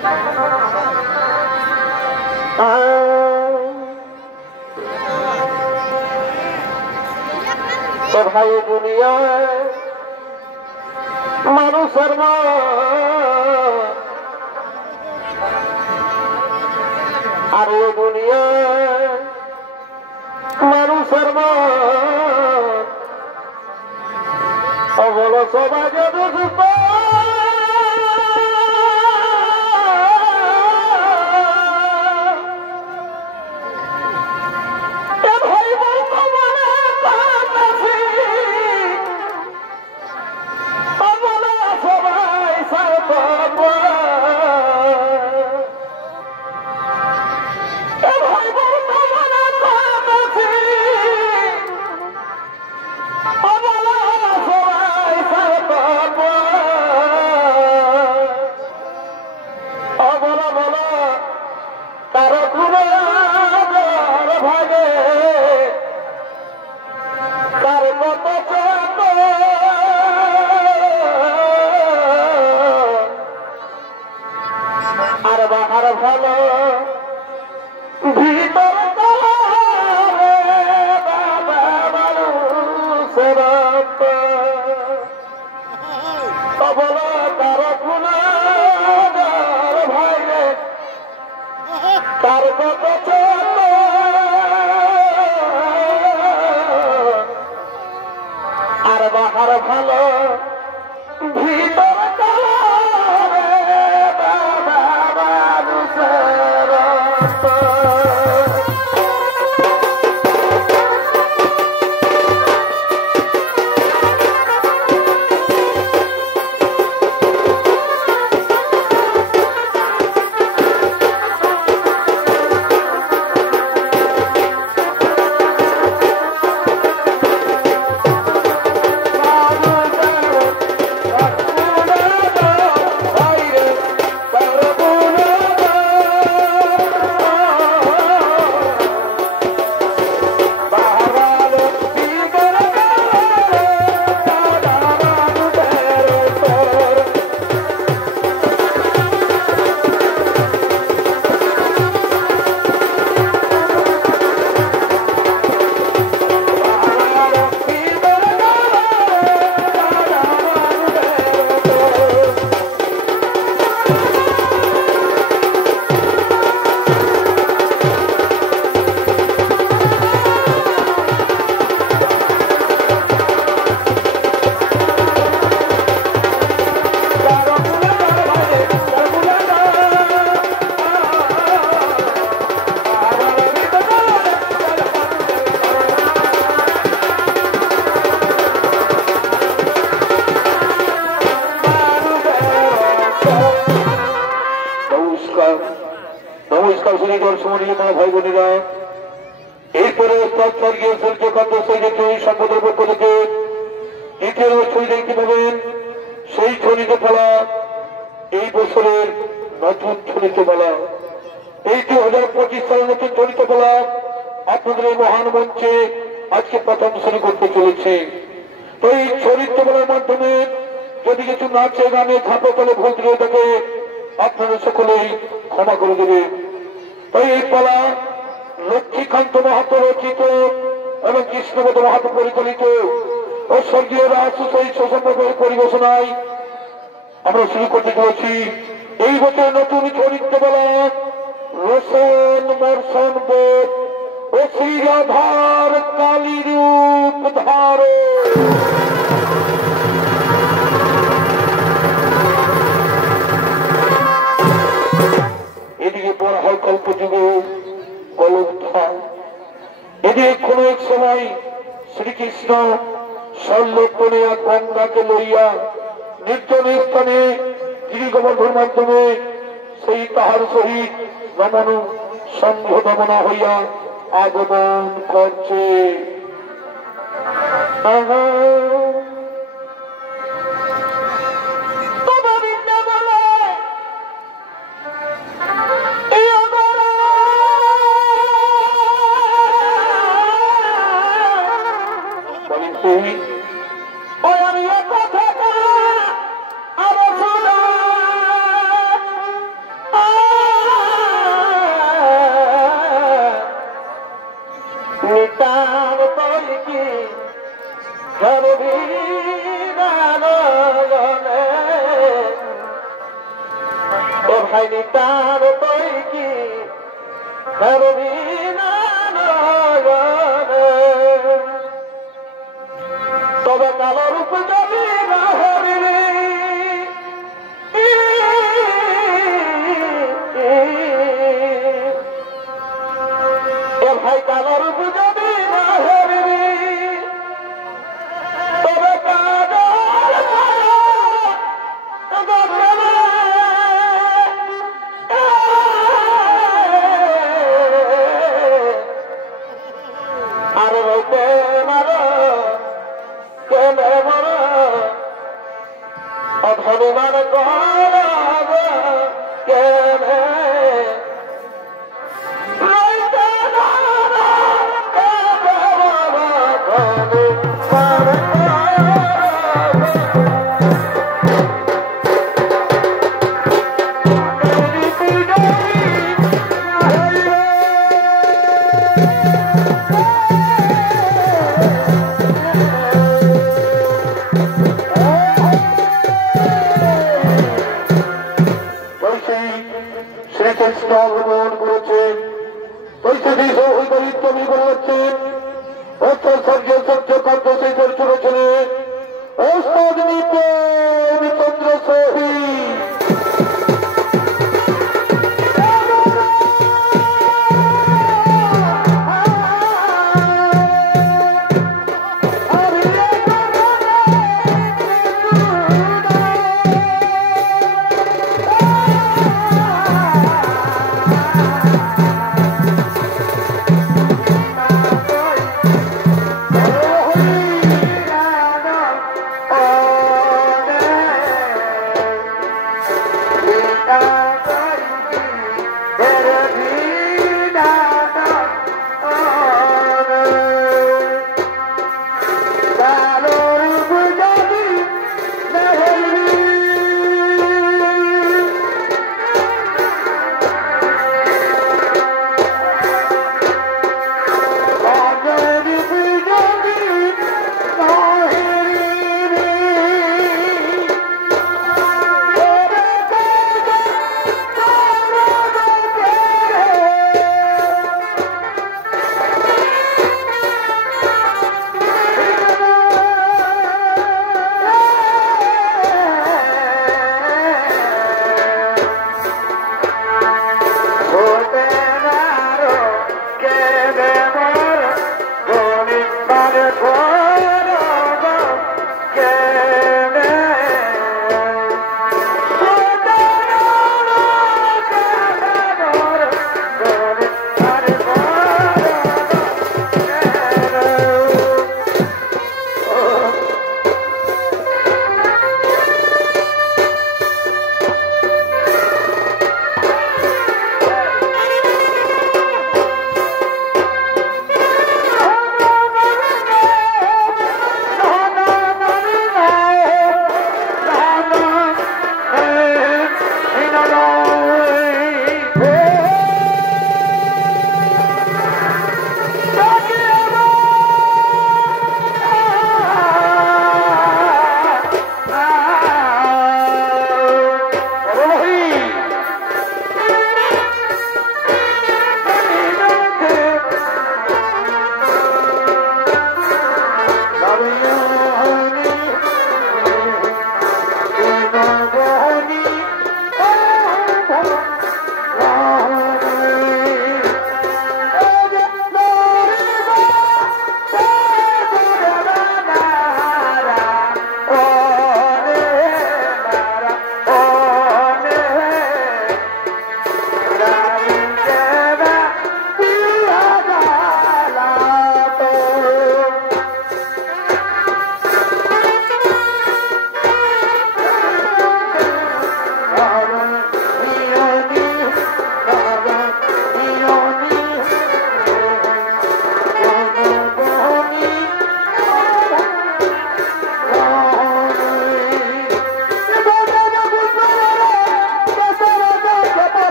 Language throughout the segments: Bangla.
तो भाई दुनिया মানুষের আর ও দুনিয়া মানুষের বলো সবাই আর বাহার ভালো ভিতর বলো তার গুণাগার ভাইরে তার কত আর বাহার ভালো ভিতর নমস্কার সুনীদর সুমনীয় মা ভাই বোনেরা, এরপরে স্বর্গীয় সূর্যকান্ত সৈনিক সম্পদের পক্ষ থেকে দ্বিতীয় ছবি দেখতে পাবেন। সেই ছড়িত পালা এই বছরের নতুন ছড়িত পালা, এই 2025 সালের নতুন ছড়িত পালা আপনাদের এই মহান মঞ্চে আজকে প্রথম শুরু করতে চলেছে। তো এই ছড়িত পালার মাধ্যমে যদি কিছু নাচে গানে ঝাঁপে তলে ভুল দিয়ে থাকে আপনারা সকলেই ক্ষমা করে দেবে। তাই এই পালা লক্ষ্মীকান্ত মাহাতো রচিত এবং কৃষ্ণপদ মাহাতো পরিচালিত ও স্বর্গীয় রাজশাহী সুসম্পর্কের পরিবেশনায় আমরা শুরু করতে চলেছি। এই বছর নতুন চরিত্র পালা রোশন বর্ষণ বোধ ও শ্রী রাধার কালী রূপ ধারো। এদিকে বড় হয় কল্পযুগে কলকধাম, এদিকে কোন এক সময় শ্রীকৃষ্ণ সল্লপনে আর গঙ্গাকে লইয়া নির্জন স্থানে গিরিগোবর্ধন মাধ্যমে সেই তাহার সহিত নমন সঙ্ঘ দমনা হইয়া আগমন করছে। হাইনি তার তৈ কি তবে কালো রূপ যাবি না হরিণী ভাই কালো রূপ যাবি না হরিণী তবে আর রইতে মারো কেনে মারো অধনিমান করাব কেনে শ্রীকৃষ্ণ ভ্রমণ করেছেন পরিস্থিতি বলে যাচ্ছেন অত্যাচার্য সূর্যকান্ত সেই চলেছিলেন ওস্তাদ চন্দ্র সহি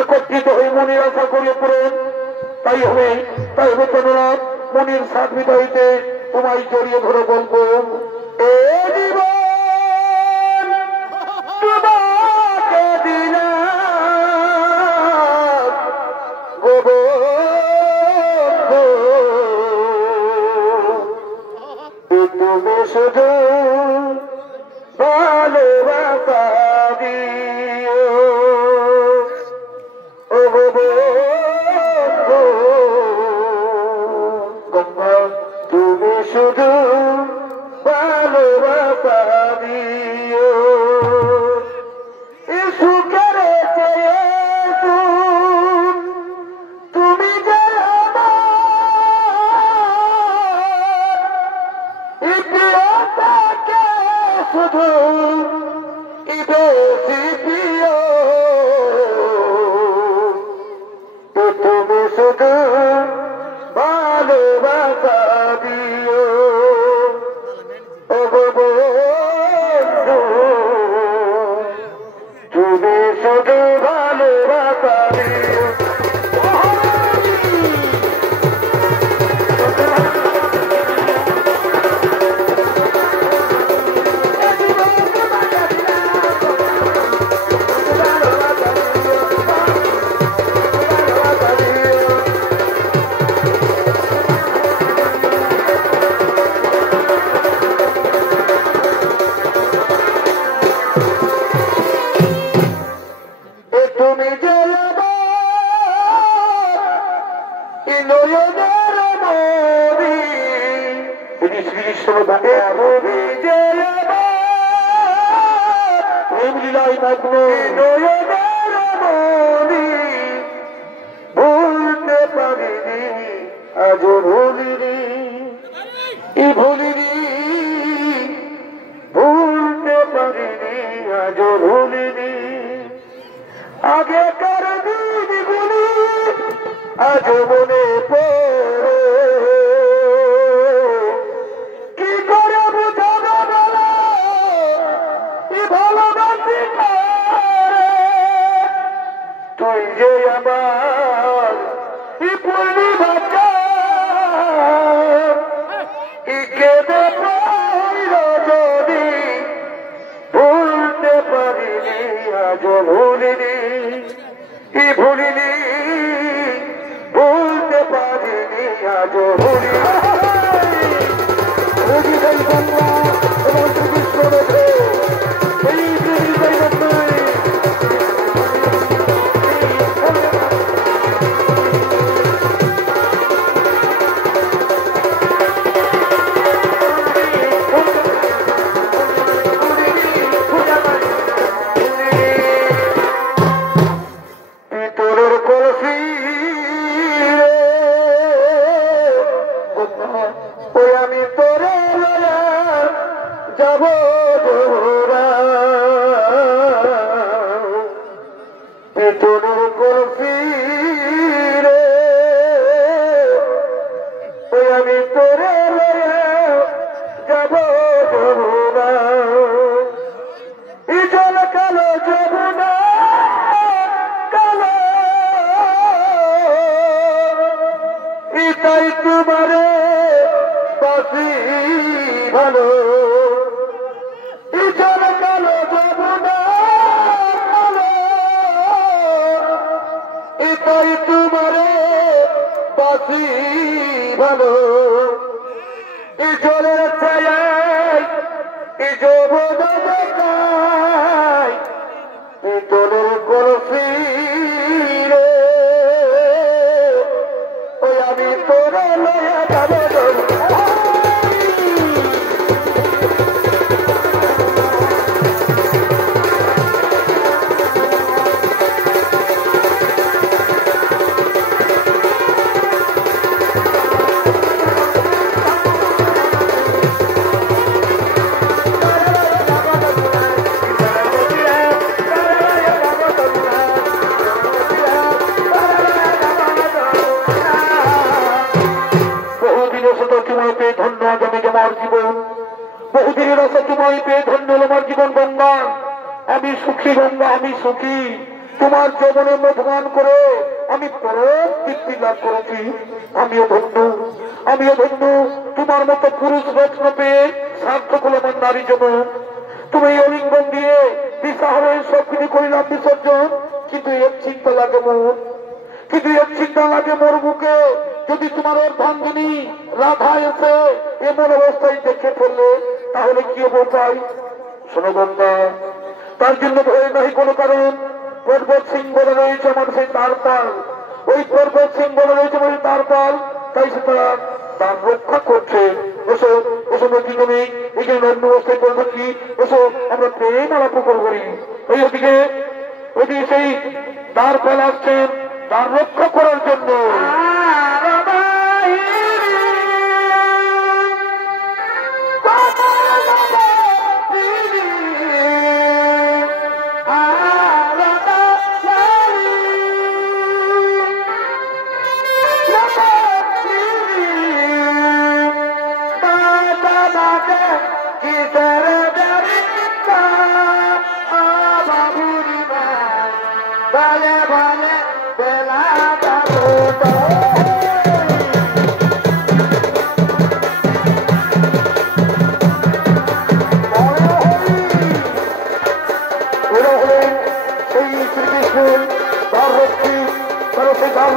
একত্রিত হয়ে মনের আশা করিয়ে পড়েন। তাই হবে অনুরোধ, মনের সাত হইতে তোমায় জড়িয়ে ধরে বলবো, এ জীবন তোমাকে দিলাম তুমি শুধু ভালোবাসা দিও, তুমি শুধু ভালোবাসা দিও, সুখের তুমি যে ইতিহাসকে শুধু বেশি প্রিয়, তুমি শুধু ভালোবাসা দিও, তুমি শুধু ভালোবাসা দিও। তুমি যে নয়নের মনি, তুমি শ্রীকৃষ্ণ তুমি যে প্রেমলীলায় মগ্ন নয়নের মনি, ভুলতে পারিনি আজও ভুলিনি, ভুলিনি ভুলতে পারিনি আজও ভুলিনি, আগেকার দিনগুলি আজ মনে পড়ে, কি করে বুঝাবো বলো কি ভালোবাসি তুই যে আমার পূর্ণি বাচ্চা, কেঁদে পড়ল যদি ভুলতে পারিনি আজ ভুলিনি, ভুলিনি ভুলতে পারিনি আজ ভুলিনি। আমি তোরে যাব পেটনের কলসি রে, আমি তোরে যাব জল কালো যমুনা কালো, তাই তোমারে বাসি ভালো, জল কালো যমুনা কালো, তাই তোমারে বাসি ভালো, জলের ছায়ায় যমুনা দেখায় পিতলের কলসি রে, আমি তোরা লয়া যাবো। সত্যি গঙ্গা আমি সুখী, তোমার যৌবনে মধুপান করে আমি পরম তৃপ্তি লাভ করেছি। আমিও ধন্য, আমিও ধন্য। তোমার মতো পুরুষ রত্ন পেয়ে সার্থক হল আমার নারী জীবন। তুমি এই অলিঙ্গন দিয়ে দিশাহারে সবকিছু করিলাম বিসর্জন, কিন্তু এর চিন্তা লাগে মোর, কিন্তু এর চিন্তা লাগে মোর বুকে। যদি তোমার অর্ধাঙ্গিনী রাধা এসে এমন অবস্থায় দেখে ফেললে তাহলে কি উপায়? শোনো গঙ্গা, তার জন্য ভয় নাই কোনো কারণ। পর্বত সিং বলে রয়েছে আমার সেই তারপাল, ওই পর্বত সিং বলে রয়েছে আমার তারপাল, তাই সে তারা তার রক্ষা করছে। এসো এসো নদী, তুমি এখানে অন্য অবস্থায় বলবো কি, এসো আমরা প্রেম আলাপ করি। এই ওদিকে ওদিকে সেই তারপাল আসছেন তার রক্ষা করার জন্য।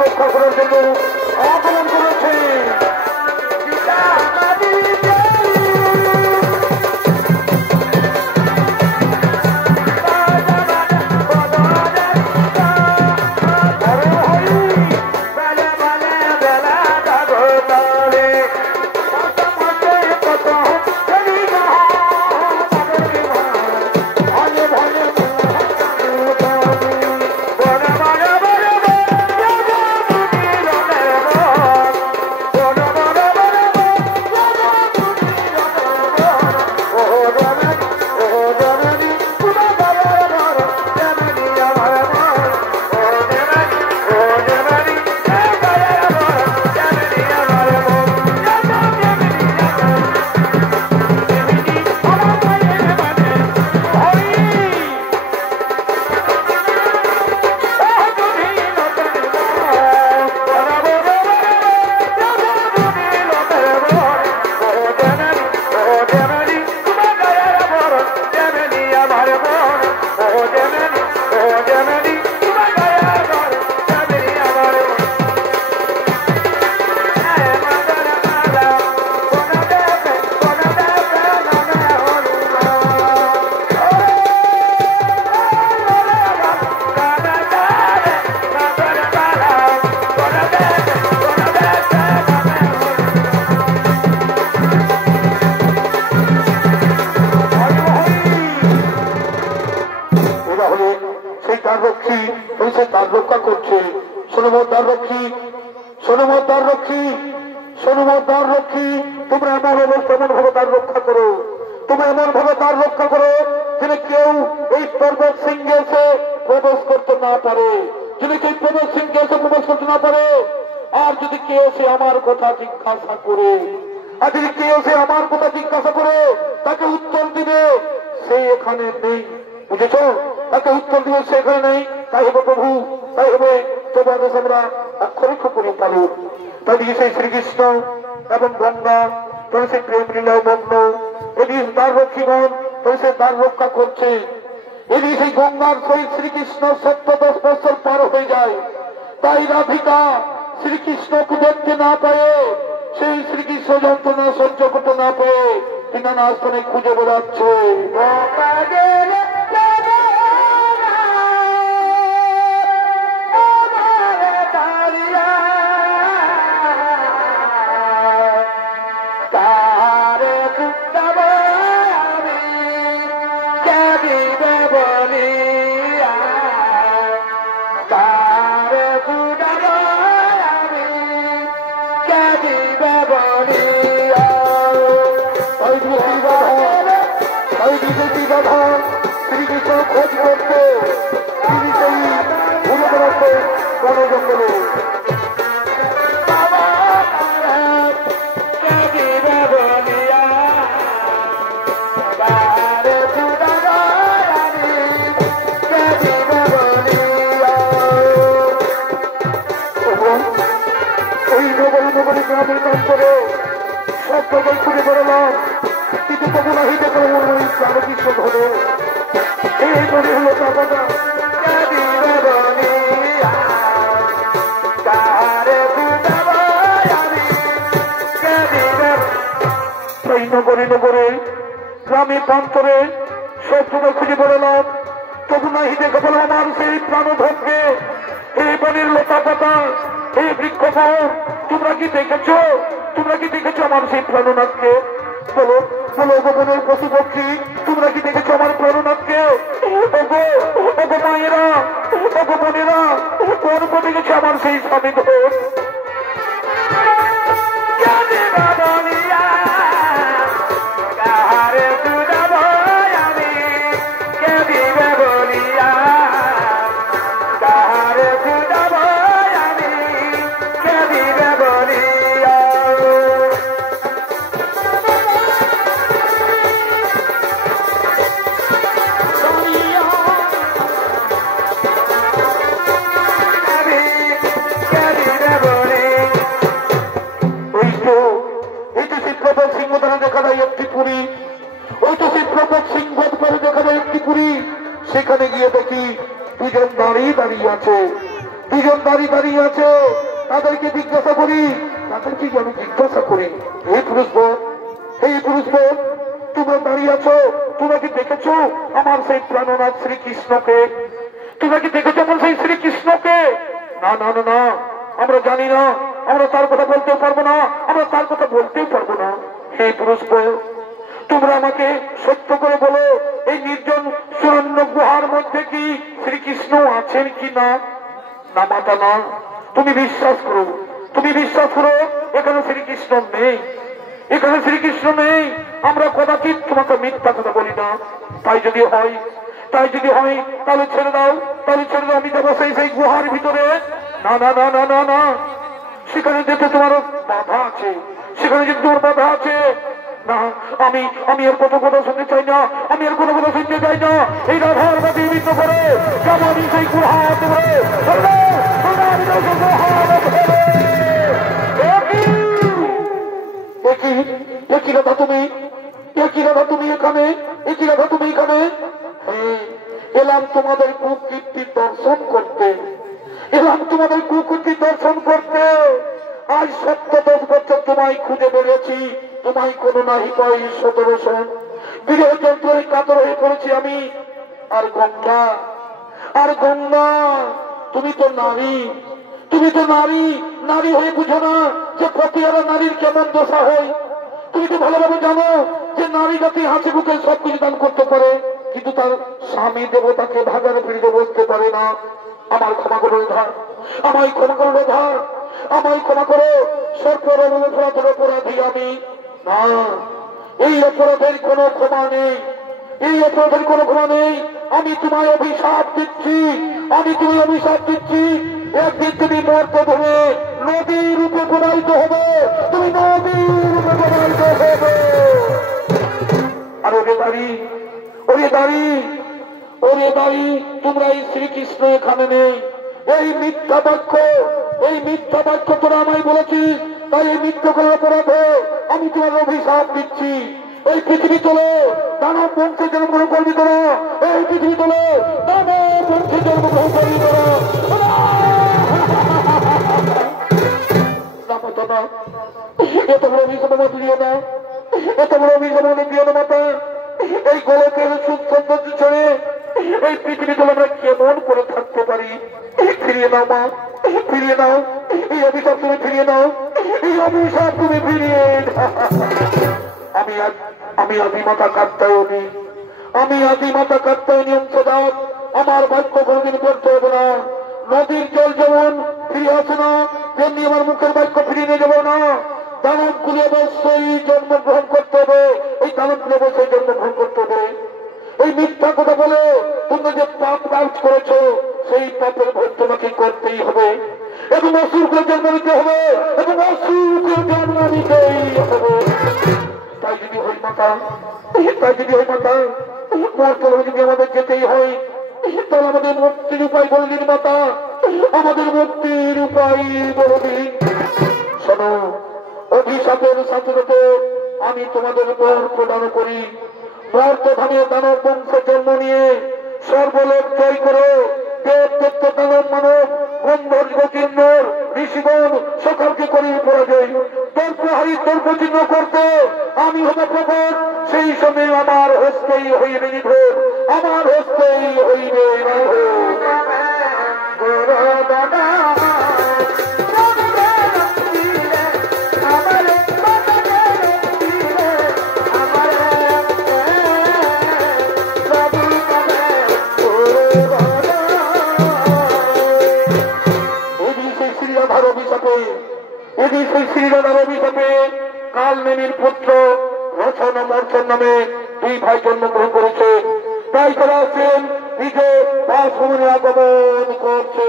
রক্ষা করার জন্য আহ্বান করেছে। তার রক্ষা করছে। সোনমদ্দার রক্ষী, সোনমদ্দার রক্ষী, সোনমদ্দার রক্ষী, তোমরা এমন অবস্থা এমন ভাবে তার রক্ষা করো, তোমরা এমন ভাবে তার রক্ষা করো যেন কেউ এই পর্বত সিংহে এসে প্রবেশ করতে না পারে, যদি কেউ পর্বত সিংহে এসে প্রবেশ করতে না পারে। আর যদি কেউ এসে আমার কথা জিজ্ঞাসা করে, আর যদি কেউ এসে আমার কথা জিজ্ঞাসা করে তাকে উত্তর দিবে সে এখানে নেই, বুঝেছ? তাকে উত্তর দিবে সে এখানে নেই। তাই হবে প্রভু, তাই হবে তোমাদের আমরা অক্ষরিক করে পালন। তাই সেই শ্রীকৃষ্ণ এবং গঙ্গা তবে সে প্রেম লীলায় মগ্ন, এদিকে তার রক্ষীগণ তবে সে তার রক্ষা করছে। এদিকে সেই গঙ্গার সহিত শ্রীকৃষ্ণ ১৭ বছর পার হয়ে যায়। তাই রাধিকা শ্রীকৃষ্ণকে দেখতে না পেয়ে, সেই শ্রীকৃষ্ণ যন্ত্রণা সহ্য করতে না পেয়ে তিনি না স্থানে খুঁজে বেড়াচ্ছে। শ্রীকৃষ্ণ খোঁজ করতে তিনি সেই ঘুরে বেড়াচ্ছে বনে জঙ্গলে। শহরে নগরে গ্রামে প্রান্তরে সব সময় খুঁজে বেড়ালাম, তবু নাহি দেখে পেলাম আমার সেই প্রাণধনকে। এই বনের লতা পাতা, এই বৃক্ষফল, তোমরা কি দেখেছো? তোমরা কি দেখেছো আমার সেই প্রাণনাথকে? বলো বলো বনের পশু পক্ষী, তোমরা কি দেখেছো আমার প্রাণনাথকে? ওগো ওগো মায়েরা, ওগো বোনেরা, কোন পথে গেছে আমার সেই স্বামী ধন? সেখানে গিয়ে দেখি দুজন দাঁড়িয়ে দাঁড়িয়ে আছে, দুজন দাঁড়িয়ে দাঁড়িয়ে আছে। তাদেরকে জিজ্ঞাসা করি, তাদেরকে আমি জিজ্ঞাসা করি, হে পুরুষ বোন, হে পুরুষ বোন, তোমরা দাঁড়িয়ে আছো, তোমরা কি দেখেছো আমার সেই প্রাণনাথ শ্রীকৃষ্ণকে? তোমরা কি দেখেছো আমার সেই শ্রীকৃষ্ণকে? না না না না, আমরা জানি না, আমরা তার কথা বলতেও পারবো না, আমরা তার কথা বলতেও পারবো না। হে পুরুষ বোন, তোমরা আমাকে সত্য করে বলো, এই নির্জন সুরণ্য গুহার মধ্যে কি শ্রীকৃষ্ণ আছেন কি না? না মাতা না, তুমি বিশ্বাস করো, তুমি বিশ্বাস করো, এখানে শ্রীকৃষ্ণ নেই, এখানে শ্রীকৃষ্ণ নেই। আমরা কদাচিৎ তোমাকে মিথ্যা কথা বলি না। তাই যদি হয়, তাই যদি হয়, তাহলে ছেড়ে দাও, তাহলে ছেড়ে দাও, আমি যাবো সেই গুহার ভিতরে। না না না না না না, সেখানে যেতে তোমার বাধা আছে, সেখানে যেতে তোমার বাধা আছে। না, আমি আর কত কথা শুনতে চাই না, আমি আর কোনো কথা শুনতে চাই না। এই রাধার বাদী বিদ্ধ করে যাবো আমি সেই গুহার ধরে। একই রাধা তুমি, একই রাধা তুমি এখানে, একই রাধা তুমি এখানে। এলাম তোমাদের কুকীর্তির দর্শন করতে, এলাম তোমাদের কুকীর্তির দর্শন করতে। আজ 17 বছর তোমায় খুঁজে বেড়েছি, তোমায় কোনো নাহি পাই 17 সন বিরহ যন্ত্রণায় কাতর হয়ে পড়েছি আমি। আর গঙ্গা, আর গঙ্গা, তুমি তো নারী, তুমি তো নারী, নারী হয়ে বুঝো না যে প্রতিহারা নারীর কেমন দশা হয়। তুমি তো ভালোভাবে জানো যে নারী জাতি হাসি বুকে সবকিছু দান করতে পারে, কিন্তু তার স্বামী দেবতাকে ভাগারে ফিরিতে বসতে পারে না। আমার ক্ষমা করো ধার, আমায় ক্ষমা করো ধার, আমায় ক্ষমা করো। সর্পের অপরাধের অপরাধী আমি না, এই অপরাধের কোনো ক্ষমা নেই, এই অপরাধের কোনো ক্ষমা নেই। আমি তোমায় অভিশাপ দিচ্ছি, আমি তোমায় অভিশাপ দিচ্ছি। একদিন তুমি মরতে ধরে নদীর রূপে প্রবাহিত হবে, তুমি নদীর রূপে প্রবাহিত হবে। আর ওরে দাঁড়ি, ওরে দাঁড়ি, ওরে দাঁড়ি, তোমরা এই শ্রীকৃষ্ণ এখানে নেই, এই মিথ্যা বাক্য, এই মিথ্যা বাক্য তোরা আমায় বলেছিস, তাই এই মিথ্যা করার অপরাধে আমি তোমার অভিশাপ দিচ্ছি। এই পৃথিবী তোলে দানব বংশে জন্মগ্রহণ করবি তোরা, এই পৃথিবী তোলে দানব বংশে জন্মগ্রহণ করবি তোরা। এত বড় অভিশাপ আমার দিও না, এত বড় অভিশাপ আমাদের দিও না মাতা। এই গোলকের সুখ সৌন্দর্য ছেড়ে এই পৃথিবী তোলে আমরা কেমন করে থাকতে পারি? ফিরিয়ে নাও মা, ফিরিয়ে নাও, এই অভিশাপ তুমি ফিরিয়ে নাও, এই অভিশাপ তুমি ফিরিয়ে। আমি আদিমাতা কাত্যায়নী, আমি আদিমাতা কাত্যায়নী অংশদার। আমার বাক্য কোনদিন করতে হবে না। নদীর জল যেমন ফিরে আসে না, তেমনি আমার মুখের বাক্য ফিরিয়ে নিয়ে যাবো না। দানব গুলি অবশ্যই জন্মগ্রহণ করতে হবে, এই দানব গুলি অবশ্যই জন্মগ্রহণ করতে হবে। এই মিথ্যা কথা বলে তোমরা যে পাপ কাজ করেছো, সেই পাপের ভোগ তোমাকে করতেই হবে, এবং অসুরকে জন্ম নিতে হবে, এবং অসুরকে জন্ম নিতেই হবে। তাই যদি হই মাতা, তাই যদি হই মাতা, মরতে যদি আমাদের যেতেই হয়, তাহলে আমাদের মুক্তির উপায় বলে দিন মাতা, আমাদের মুক্তির উপায় বলে দিন। শোনো, অভিশাপের সাথে সাথে আমি তোমাদের বর প্রদান করি। বর্তমানে দানব বংশে জন্ম নিয়ে সর্বলোক জয় করো, দেব দত্ত দানব মানব গন্ধর্বচিহ্ন ঋষিগণ সকলকে করি পরাজয়। দর্পহারী দর্পচিহ্ন করতে আমি হব প্রকট, সেই সময় আমার হস্তেই হইবে নিধন, আমার হস্তেই হইবে কালনেমির পুত্র রচন মর্চন নামে দুই ভাই জন্মগ্রহণ করেছে। তাই তারা আছেন নিজে বাসভবনে আগমন করছে।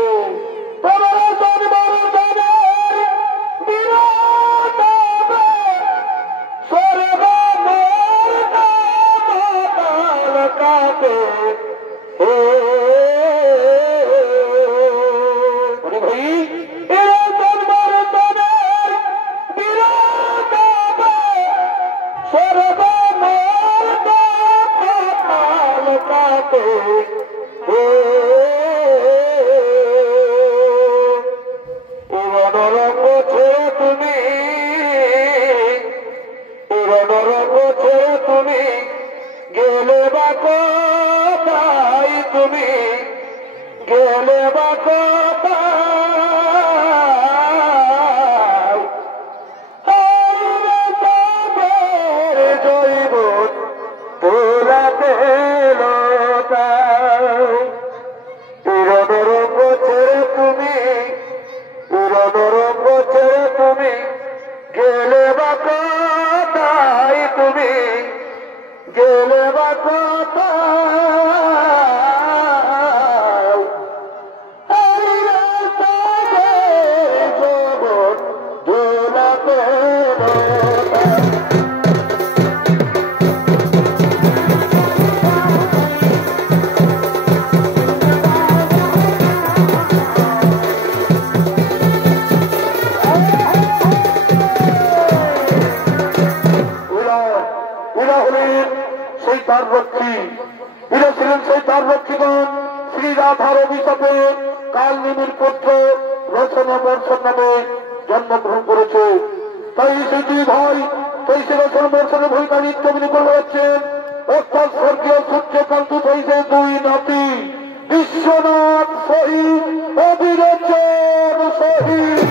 তুমি গেলে বা কোথায়, তুমি গেলে বা কোথায়, জৈবন তোলাতে উড়নরঙ্গ ছেড়ে তুমি, উড়নরঙ্গ ছেড়ে তুমি গেলে বা কোথায়, তুমি গেলে বা কোথায়, জগৎ দোলাতে সেই তার রক্ষী, এরা ছিলেন সেই তার রক্ষীগণ। শ্রী রাধার অভিশাপে কালনেমির পুত্র রচনা বর্ষণ নামে জন্মগ্রহণ করেছে। তাই সেই দুই ভাই সেই সে রচনা বর্ষণের ভূমিকা নৃত্য করে যাচ্ছেন। অর্থাৎ স্বর্গীয় সূর্যকান্ত হয়েছে দুই নাতি, বিশ্বনাথ শহীদ, অবিরোচন শহীদ।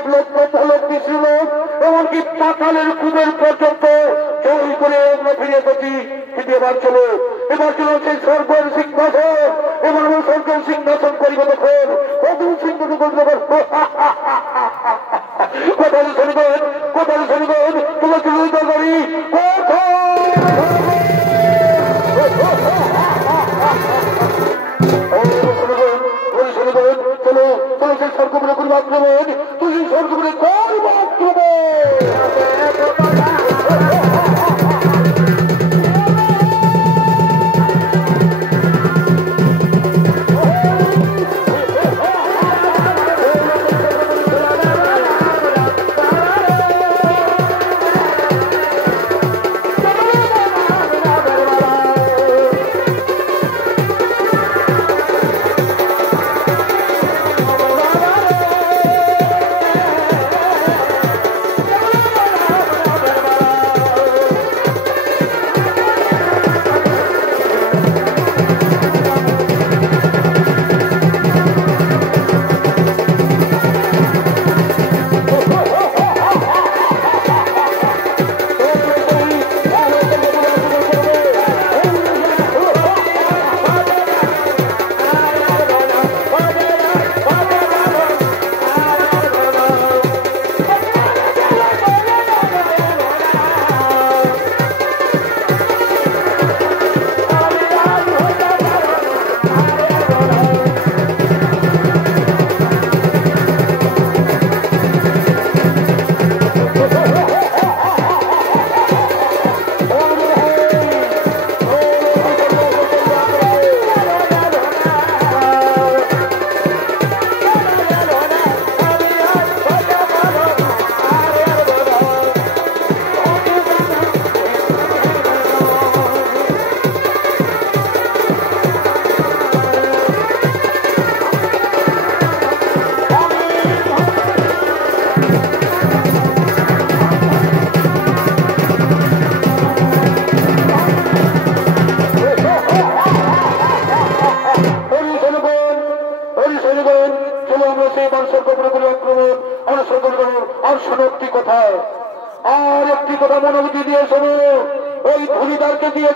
শিবলোক ব্রহ্মলোক বিষ্ণুলোক এমনকি পাতালের কুবের পর্যন্ত জয় করে আমরা ফিরে এসেছি। কিন্তু এবার চলো সেই স্বর্গের সিংহাসন, এবার আমি স্বর্গের সিংহাসন করিব তখন কদম সিংহ কোথায় শুনবেন তোমার দরবারি চলো সেই স্বর্গপুরে করবো আক্রমণ, তুই স্বর্গপুরে করবো আক্রমণ। আর একটি কথা মনোভূতি দিয়ে শোনো, ওই ধনীদারকে দিয়ে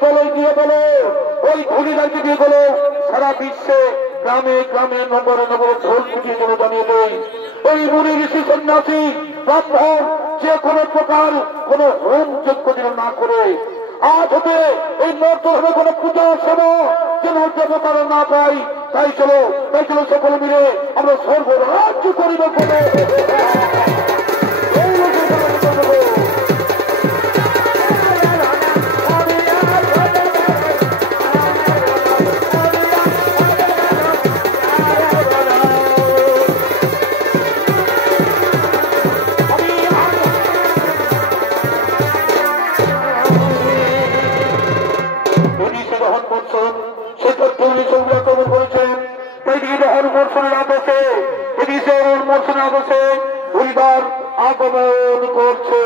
বলো সারা বিশ্বে গ্রামে গ্রামে নগরে নগরে ঢোল পিটিয়ে যেন জানিয়ে দেয় ওই মুনি ঋষি সন্ন্যাসী ব্রাহ্মণ যে কোনো প্রকার কোন হোম যজ্ঞ যেন না করে, আজ হতে এই নর্তনে কোন পূজা সেবা যেন দেবতারা না পাই। তাই চলো সকলে মিলে আমরা সর্বরাজ্য করিব বলে পরিবার আগমন করছে।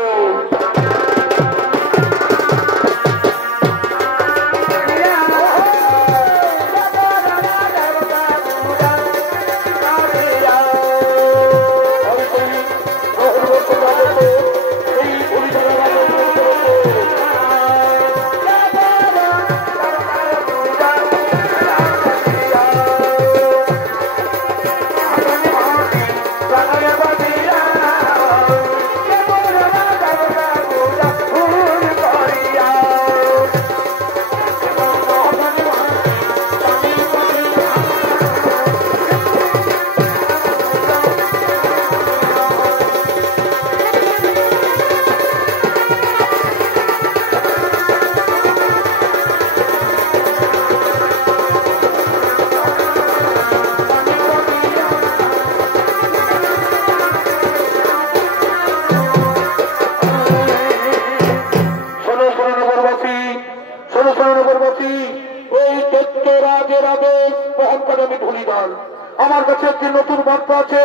আমার কাছে একটি নতুন বার্তা আছে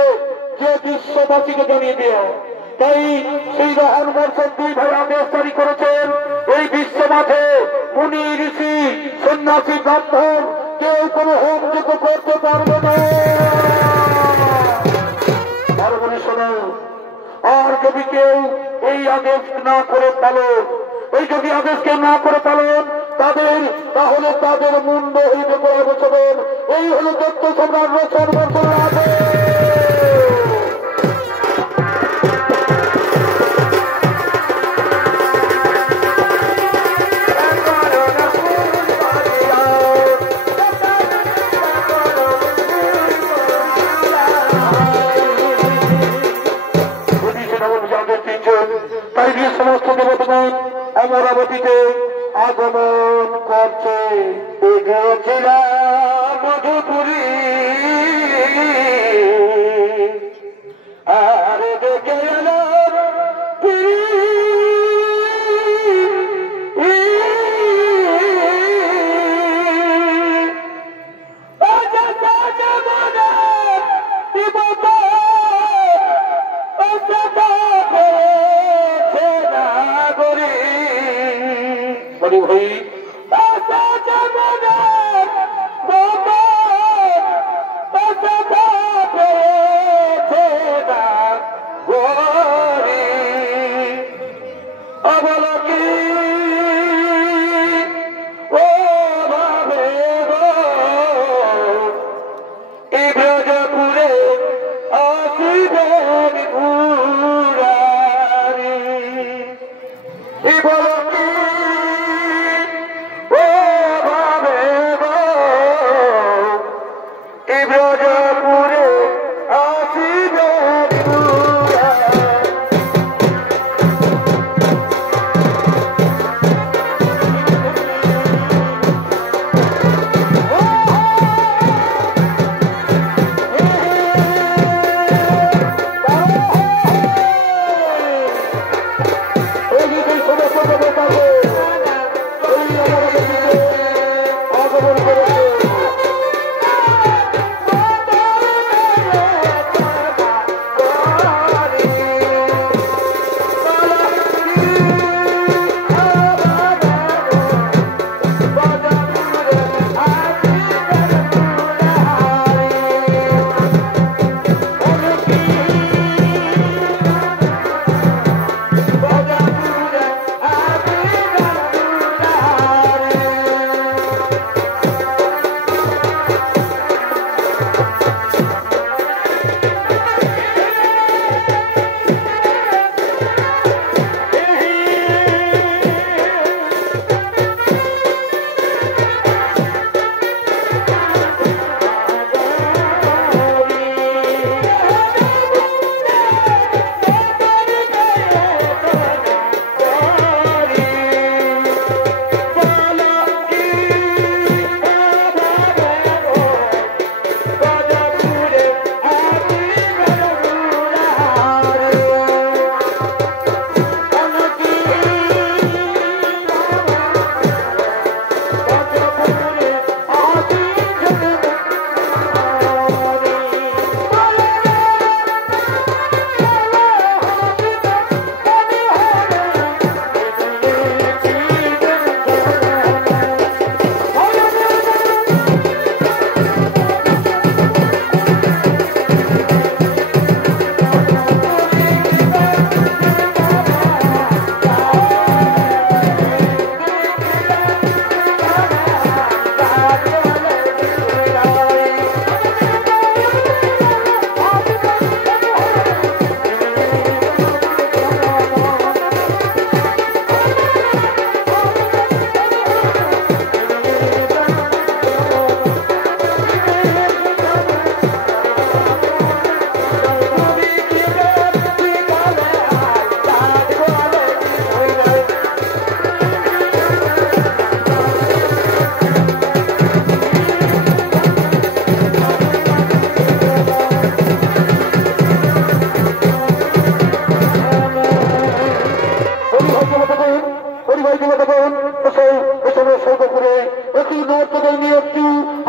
যে বিশ্ববাসীকে জানিয়ে দিও। তাই সেই রহন বর্ষণ 2 ভাই আদেশ জারি করেছেন, এই বিশ্ব মাঠে মুনি ঋষি সন্ন্যাসী ব্রাহ্মণ কেউ কোনো হোম যজ্ঞ করতে পারবে না। আর বলি শোনো, যদি কেউ এই আদেশ না করে পালন, এই যদি আদেশকে না করে পালন তাহলে তাদের মুন্ড হইতে করে বছরের এই হল দত্ত সম্রাট রচন বর্ষণ আদেশ। তাই যে সমস্ত দেবতাগণ অমরাবতীতে আগমন করছে। মধুপুরী আর দেখে এলো ভাই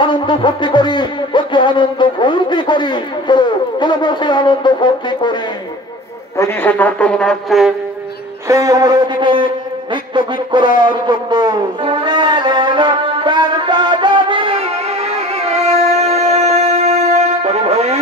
আনন্দ ফুর্তি করি, একটু আনন্দ ফুর্তি করি, চলো চলো বসে আনন্দ ফুর্তি করি। এদিকে সে নর্তন আসছে সেই অমরাবতীতে নৃত্য গীত করার জন্য। ভাই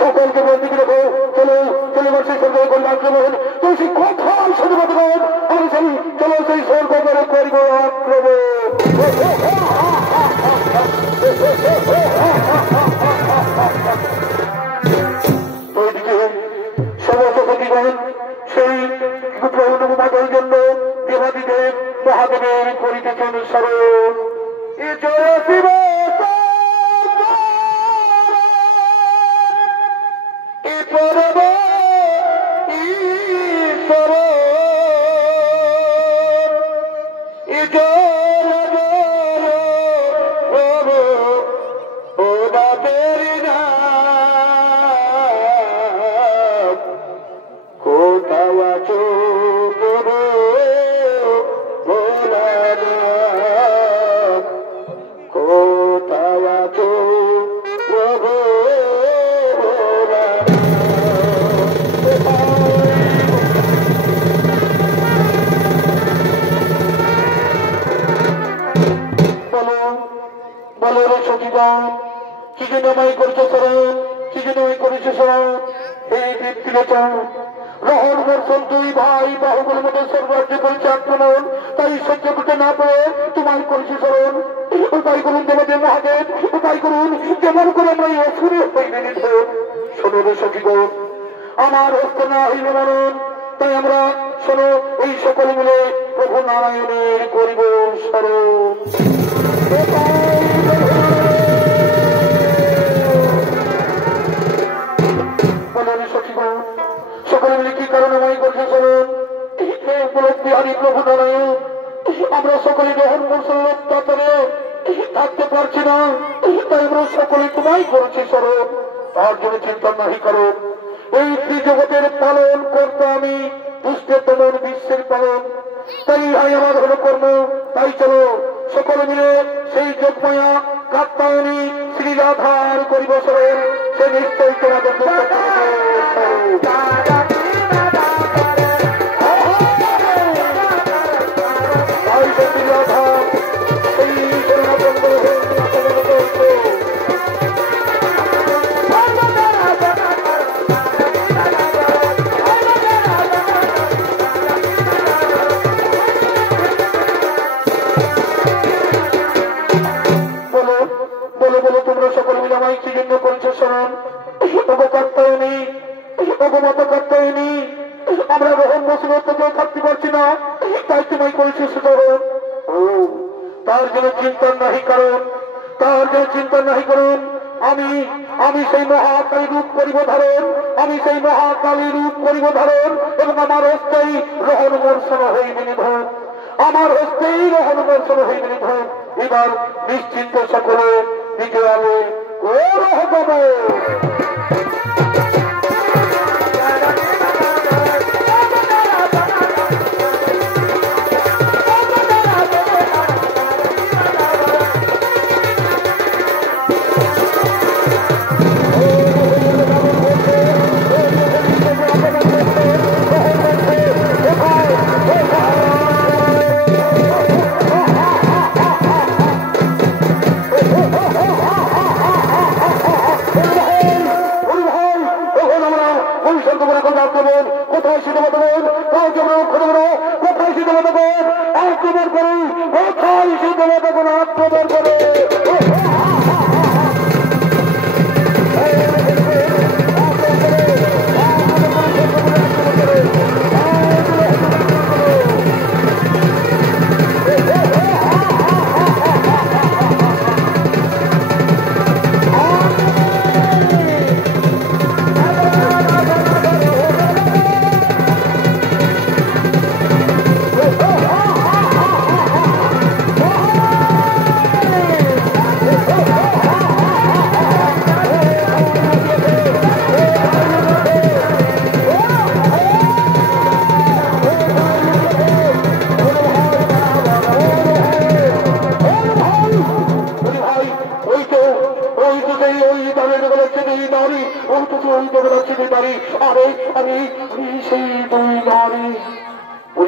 সকলকে বন্দি করে রাখো। চলো চলে বসে সরকার কল্যাণ করবেন তো সেই কথার সাথে বলবেন আমি সেই চলো সেই সরকার করব আক্রমণ। ওইদিকে সমস্ত প্রতিবাদ সেই প্রভুমাতার জন্য দেবাদিদেব মহাদেবের করিতেছেন স্মরণ। জয় শিব কি জন্য আমায় করছে স্মরণ, কি জন্য আমি করেছে স্মরণ। এই বৃত্তিলোচন রহর বর্ষণ দুই ভাই বাহুগুলোর মধ্যে সর্বাজ্য করেছে আক্রমণ, তাই সহ্য করতে না পেরে তোমায় করেছে স্মরণ। উপায় করুন দেবদেব মহাদেব, উপায় করুন যেমন করে আমরা এই অসুরে হইবে নিধন। শোনো রে সখীগণ, আমার হস্ত না হইবে মরণ, তাই আমরা শোনো এই সকলে মিলে প্রভু নারায়ণের করিব স্মরণ। সকলে মিলে কি কারণে আমায় করছে স্মরণ, উপলব্ধি হারি প্রভু নারায়ণ। আমরা সকলে যখন মুসল্লার থাকতে পারছি না, তাই আমরা সকলে তোমায় করেছি স্মরণ। তার জন্য চিন্তা নাহি কারণ, এই ত্রিজগতের পালন করতে আমি দুষ্টের দমন বিশ্বের পালন, তাই ইহাই আমার হলো কর্ম। তাই চলো সকলে মিলে সেই যোগমায়া কাত্তায়নী শ্রী রাধার করিব স্মরণ। সে নিশ্চয়ই তোমাদের আমরা রহন মুসিবত থেকেও থাকতে পারছি না, তাই তোমায় করেছি স্মরণ। তার জন্য চিন্তা নাহি কারণ, তার জন্য চিন্তা নাহি করুন। আমি সেই মহাকালী রূপ করিব ধারণ, আমি সেই মহাকালী রূপ করিব ধারণ, এবং আমার হস্তেই রহন বর্ষণ হইবে নিধন, আমার হস্তেই রহন বর্ষণ হইবে নিধন। এবার নিশ্চিন্ত সকলে নিজে আলো ও রহব। কোথায় সেটা বলবেন, কোথায় সেটা বলবেন, আক্রমণ করে, কোথায় সেটা বলবেন, আক্রমণ করে।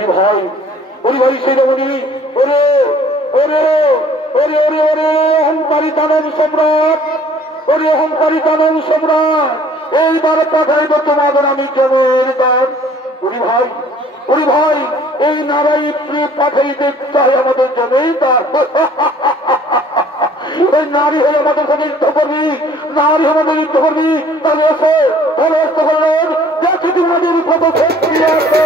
ওরে ভাই সেই রমণী ওরে ওরে ওরে ওরে ওরে অহংকারী দানব সম্রাট ওরে অহংকারী দানব সম্রাট এইবার পাঠাইব তোমাদের আমি জমের দান ওরে ভাই এই নারাই পাঠাইতে চাই আমাদের জমের দান ওই নারী হয়ে আমাদের সাথে যুদ্ধ করবি নারী হয়ে আমাদের যুদ্ধ করবি তাহলে এসে ফলস্ত করলেন দেখি তোমাদের কত ক্ষেত্রে আছে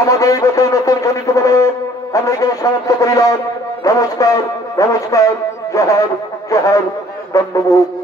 আমাদের এই বছর নতুন খনিত বলে আমরা এখানে সমাপ্ত করিলাম। নমস্কার নমস্কার, জোহার জোহার, বন্দমুখ।